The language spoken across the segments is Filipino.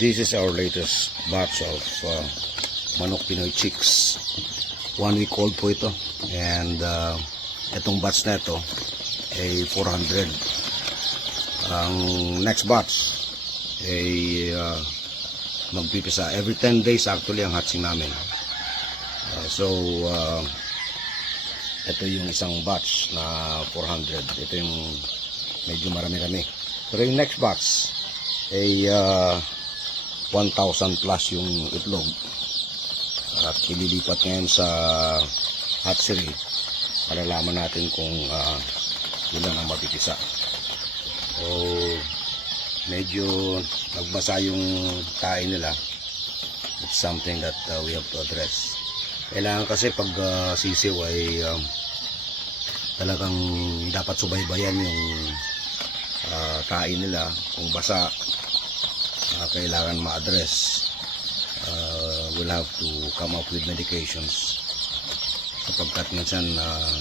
This is our latest batch of Manok Pinoy Chicks. 1 week old po ito. And itong batch na ito ay 400. Ang next batch ay magpipisa. Every 10 days actually ang hatching namin. Ito yung isang batch na 400. Ito yung medyo marami-rami. Pero yung next batch ay 1,000 plus yung itlog. At ililipat ngayon sa hatchery. Malalaman natin kung ilan ang mapipisa. So, medyo nagbasa yung tae nila. It's something that we have to address. Kailangan kasi pag sisiw ay talagang dapat subaybayan yung tae nila. Kung basa, kailangan ma-address. We'll have to come up with medications sapagkat minsan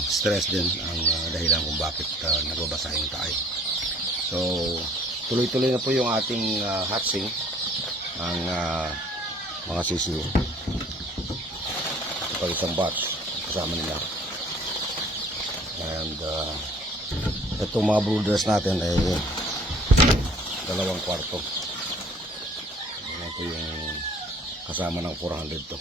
stress din ang dahilan kung bakit nagbabasa yung tae. So, tuloy-tuloy na po yung ating hatching ng mga sisiw. Pag isang batch kasama nila. And itong mga brooders natin ay 2 kwarto. Ito yung kasama ng 400 to.